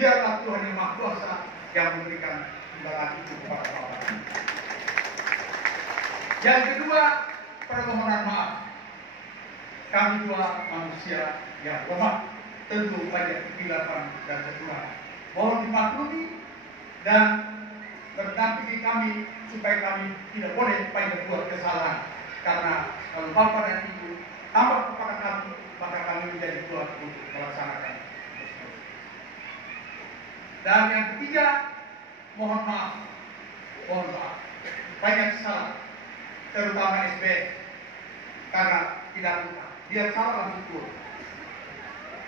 Biarlah Tuhan yang Maha Kuasa yang memberikan imbalan itu kepada orang. Yang kedua, permohonan maaf. Kami dua manusia yang lemah, tentu banyak kekhilapan dan kesalahan. Mohon dimaklumi dan berdampingi kami supaya kami tidak boleh banyak buat kesalahan. Karena kalau Bapak dan Ibu tambah kepada kami, maka kami menjadi kuat untuk melaksanakan. Dan yang ketiga, mohon maaf. Mohon maaf. Banyak salah, terutama SBS, karena tidak lupa. Dia salah langsung keluar.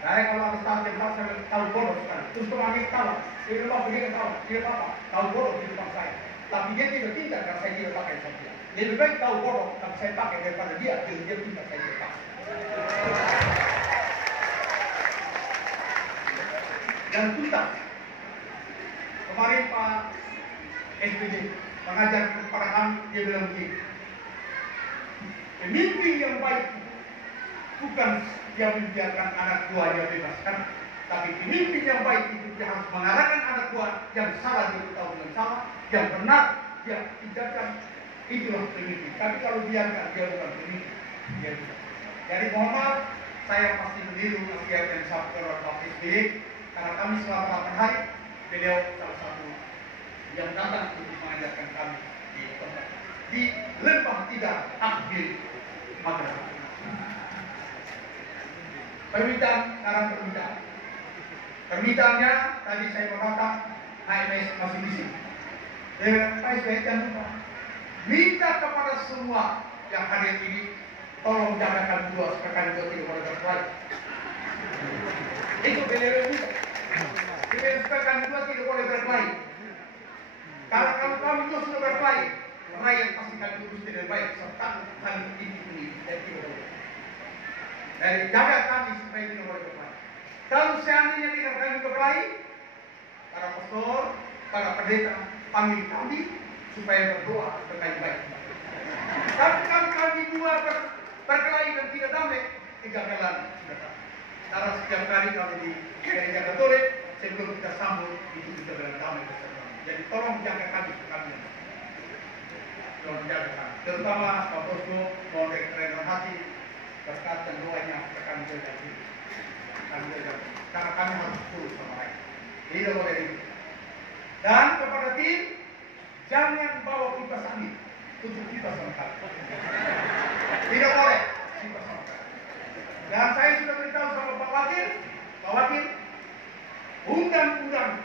Saya kalau harus tahu jam saya tahu bodoh sekali. Terus pengambil tahu, dia bilang begini tahu, dia apa? Tahu bodoh di depan saya. Tapi dia tidak pintar karena saya tidak pakai saya. Lebih baik tahu bodoh tapi saya pakai daripada dia pintar saya tidak pakai. Dan tuntas. Kemarin Pak SBY mengajar kepada kami, dia bilang begini. Pemimpin yang baik bukan yang membiarkan anak buahnya bebaskan, tapi pemimpin yang baik itu dia harus mengarahkan anak buah yang salah dia tahu yang salah, yang benar dia tindakan, itulah pemimpin. Tapi kalau biarkan dia bukan pemimpin, dia bisa. Jadi mohon maaf, saya pasti meniru nasihat yang disampaikan oleh Pak SBY, karena kami selama 8 hari beliau salah satu yang datang untuk mengajarkan kami di Lembah Tiga Akbil Makassar. Permintaan. Permintaannya tadi saya mengatakan HMS masih di sini. Saya sebaiknya minta kepada semua yang hadir ini, tolong jagakan dua supaya kami tidak boleh berkelahi. Itu beliau minta. Beliau supaya kami dua tidak boleh berkelahi. Karena kalau kami dua sudah berkelahi, rakyat pasti kami urus tidak baik serta kami ini dan tidak boleh. Dari jaga kami supaya tidak boleh berkelahi. Kalau seandainya tidak kami berkelahi, para pastor, para pendeta panggil kami supaya berdoa terkait baik. Tapi kalau kami dua berkelahi dan tidak damai, kegagalan sudah tahu. Karena setiap kali kami di gereja Katolik, sebelum kita sambut itu kita bilang damai bersama. Jadi tolong jaga kami. Tolong jaga kami. Terutama Pak Bosco, mohon kerendahan hati, berkat dan doanya akan menjadi. Karena kami harus tulus sama lain. Tidak boleh ini. Dan kepada tim, jangan bawa kipas angin untuk kita sama kali. Tidak boleh kipas sama kali. Dan saya sudah beritahu sama Pak Wakil, undang-undang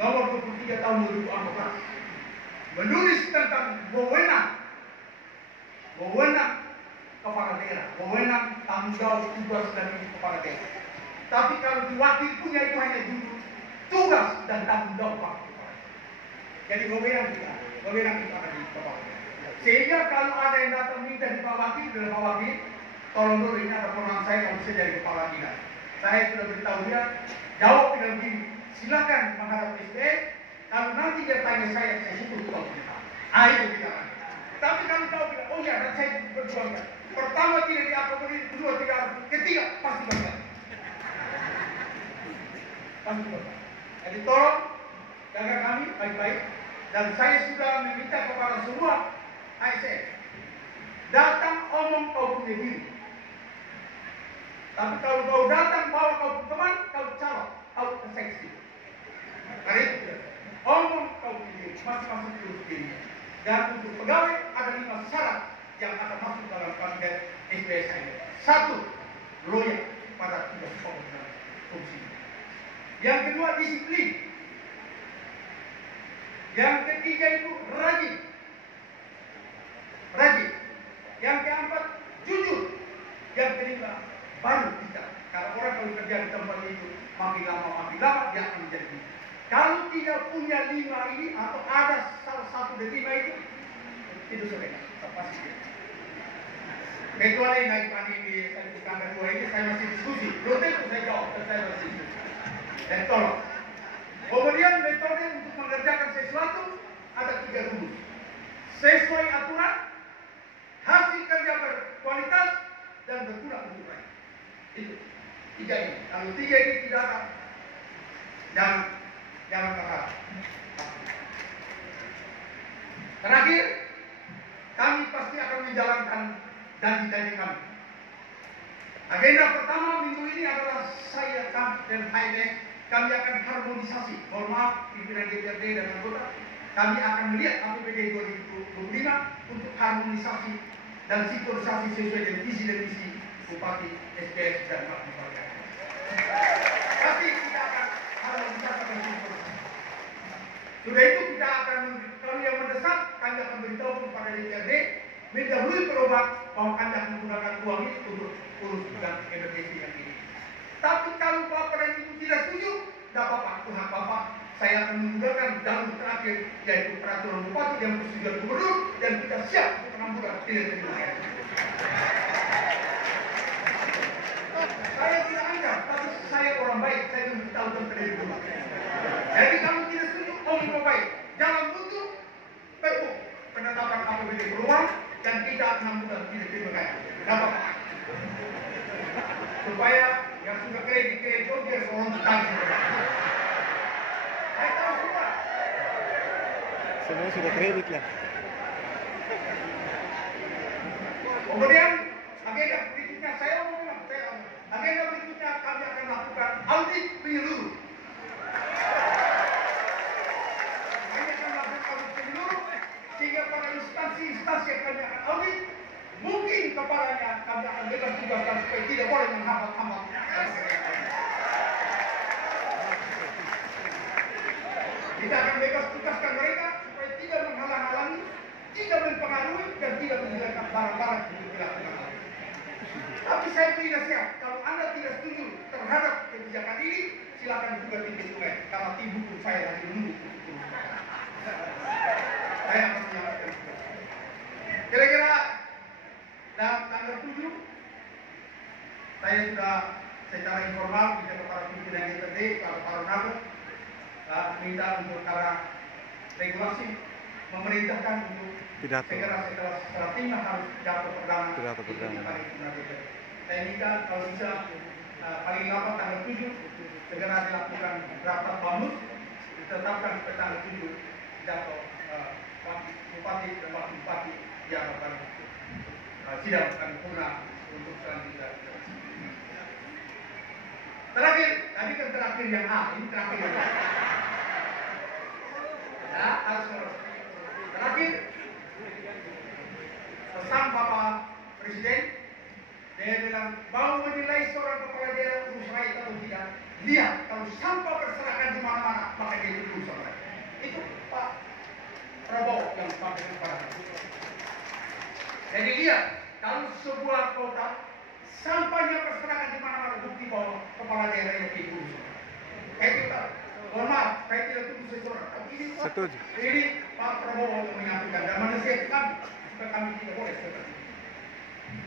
nomor 23 tahun 2014 menulis tentang wewenang kepala daerah, wewenang tanggung jawab tugas dan kepala daerah. Tapi kalau di wakil punya itu hanya duduk tugas dan tanggung jawab Pak. Jadi wewenang kita ada di kepala daerah. Sehingga kalau ada yang datang minta di Pak Wakil, tolong dulu ini ada peran saya kalau bisa jadi kepala dinas. Saya sudah beritahu dia, jawab dengan begini. Silakan menghadap SBY. Kalau nanti dia tanya saya syukur kalau kita. Itu tidak ada. Tapi kalau kau bilang, oh ya, dan saya berjuangkan. Pertama tidak diakomodir, kedua tidak, ketiga pasti berjuang. Jadi tolong jaga kami baik-baik. Dan saya sudah meminta kepada semua ASN, datang omong kau punya diri. Tapi kalau kau datang bawa kau teman, kau calon, kau seksi. Karena itu, omong kau punya diri, masing-masing terus diri. Dan untuk pegawai ada 5 syarat yang akan masuk dalam kabinet SBS ini. 1, loyal pada tugas pokok dan fungsi. Yang kedua, disiplin. Yang ketiga itu rajin. Yang keempat, jujur. Yang kelima, baru kita. Kalau orang kalau kerja di tempat itu makin lama dia akan menjadi. Kalau tidak punya 5 ini atau ada salah satu dari 5 itu sudah pasti. Kecuali naik tadi di tangga 2 ini saya masih diskusi. Belum tentu saya jawab, saya masih diskusi. Dan tolong. Kemudian metode untuk mengerjakan sesuatu ada 3 rumus. Sesuai aturan, hasil kerja berkualitas dan berguna untuk rakyat. Itu 3 ini. Kalau 3 ini tidak ada, Jangan berharap. Terakhir, kami pasti akan menjalankan janji-janji kami. Agenda pertama minggu ini adalah saya dan HMS, kami akan harmonisasi. Mohon maaf, pimpinan DPRD dan anggota, kami akan melihat APBD 2025 untuk harmonisasi dan sinkronisasi sesuai dengan visi dan misi Bupati, SPS, dan Pak Bupati. Pasti kita akan harmonisasi dan sinkronisasi. Sudah itu kita akan, kalau yang mendesak, kami akan beritahu kepada DPRD, mendahului perubahan bahwa kami akan menggunakan uang ini untuk urus dan emergensi yang ini. Tapi kalau Bapak dan Ibu tidak setuju, tidak apa-apa, itu hak Bapak. Saya akan menggunakan jalur terakhir, yaitu peraturan Bupati yang persetujuan Gubernur, dan kita siap untuk 6 bulan tidak terima. Saya tidak anggap, tapi saya orang baik, saya memberitahu kepada Ibu. Jadi kalau tidak setuju, omong baik, jangan untuk perpu penetapan APBD perubahan dan kita 6 bulan tidak terima. Tidak apa-apa. Supaya yang sudah kredit biar orang bertanya. Saya tahu semua sudah kredit lah. Kemudian agenda berikutnya agenda berikutnya kami akan lakukan audit menyeluruh. Kami akan lakukan audit menyeluruh sehingga pada instansi-instansi yang kami akan audit, mungkin kepalanya kami akan bebas tugaskan supaya tidak boleh menghambat-hambat. Kita akan bebas tugaskan mereka supaya tidak menghalang-halangi, tidak mempengaruhi, dan tidak menghilangkan barang-barang yang dilakukan. Tapi saya beri nasihat, kalau Anda tidak setuju terhadap kebijakan ini, silakan juga di sungai. Karena tim hukum saya lagi menunggu. Saya akan menyalahkan juga. Kira-kira dalam tanggal 7, saya sudah secara informal bisa kepada pimpinan DPRD, para naga, minta untuk arah regulasi memerintahkan untuk segera setelah timnas harus jatuh perdana. Saya minta kalau bisa paling lambat tanggal 7 segera dilakukan rapat bamus, ditetapkan pada tanggal 7 jatuh Bupati dan Wakil Bupati yang akan sidang paripurna untuk selanjutnya. Terakhir, tadi kan terakhir yang A, ini terakhir yang A. Ya, harus terakhir pesan Bapak Presiden, dia bilang mau menilai seorang kepala daerah urus rakyat atau tidak, lihat kalau sampah berserakan di mana-mana maka dia itu urus rakyat. Itu Pak Prabowo yang sampaikan kepada kita. Jadi lihat kalau sebuah kota sampahnya berserakan di mana-mana, bukti bahwa kepala daerah yang itu urus rakyat. Itu mohon maaf, saya tidak tunggu seseorang. Setuju. Ini Pak Prabowo yang menyampaikan dan menasihat kami supaya kami tidak boleh seperti itu.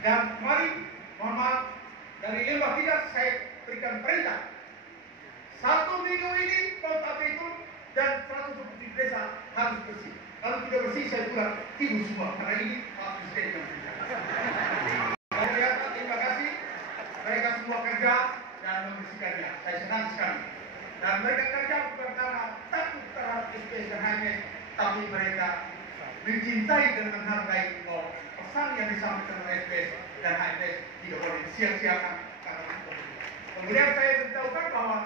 Dan mari, mohon maaf, dari lembah tidak saya berikan perintah 1 minggu ini kota itu dan 120 desa harus bersih. Kalau tidak bersih saya pulang tidur semua karena ini Pak Presiden yang berikan. Terima kasih mereka semua kerja dan membersihkannya. Saya senang sekali. Dan mereka kerja bukan karena takut terhadap SPS dan HMS, tapi mereka mencintai dan menghargai bahwa pesan yang disampaikan oleh SPS dan HMS tidak boleh disia-siakan. Kemudian saya beritahukan bahwa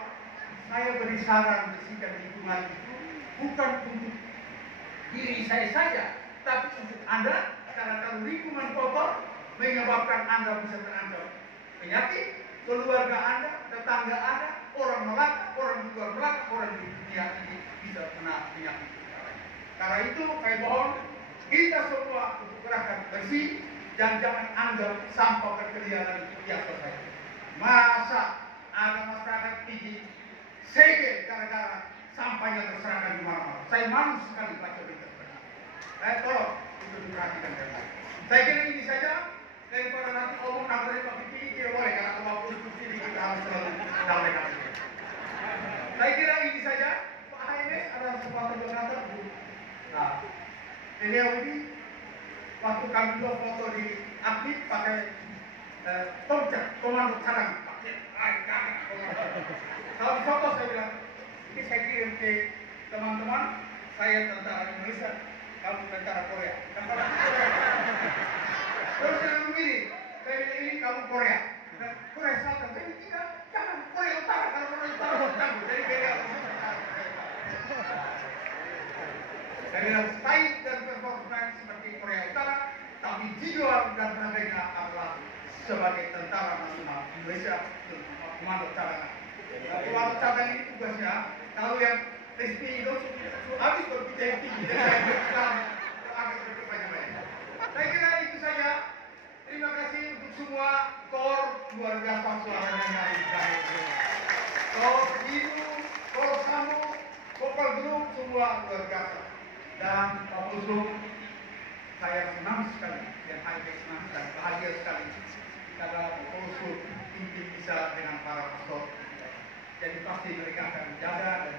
saya beri saran bersihkan lingkungan itu bukan untuk diri saya saja, tapi untuk Anda, karena kalau lingkungan kotor menyebabkan Anda bisa terancam penyakit, keluarga Anda, tetangga Anda, orang Melaka, orang di luar Melaka, orang di dunia ini bisa kena penyakit. Karena itu saya mohon kita semua untuk gerakan bersih dan jangan anggap sampah berkeliaran itu biasa saja. Masa ada masyarakat tinggi sege gara-gara sampahnya berserakan di mana-mana. Saya malu sekali baca berita. Saya tolong itu diperhatikan dengan baik. Saya kira ini saja. Daripada nanti omong dari Pak Pipi tidak boleh karena kalau diskusi ini kita harus selalu damai. Saya kira ini saja. Pak HMS ada kesempatan donata. Nah, beliau ini waktu kami juga foto di aktif pakai tomcat komando karang. Kalau foto saya bilang saya kirim ke teman-teman, saya tentara Indonesia, kamu tentara Korea. Terus saya begini, saya bilang ini kamu Korea. Dan Korea Selatan, saya bilang tidak, jangan Korea Utara, kalau Korea Utara tangguh. Jadi beda. Saya bilang style dan performance seperti Korea Utara, tapi jiwa dan raganya adalah sebagai tentara nasional Indonesia, komando cadangan. Komando cadangan ini tugasnya, kalau yang resmi itu habis berbicara tinggi, dan saya berbicara agak berbanyak. Saya kira itu saja. Terima kasih untuk semua kor luar biasa suaranya dari kor Ibu, kor Samu, Kopal Group semua luar biasa. Dan Pak Group, saya senang sekali dan saya senang dan bahagia sekali karena Pak Group inti bisa dengan para pastor. Jadi pasti mereka akan menjaga dan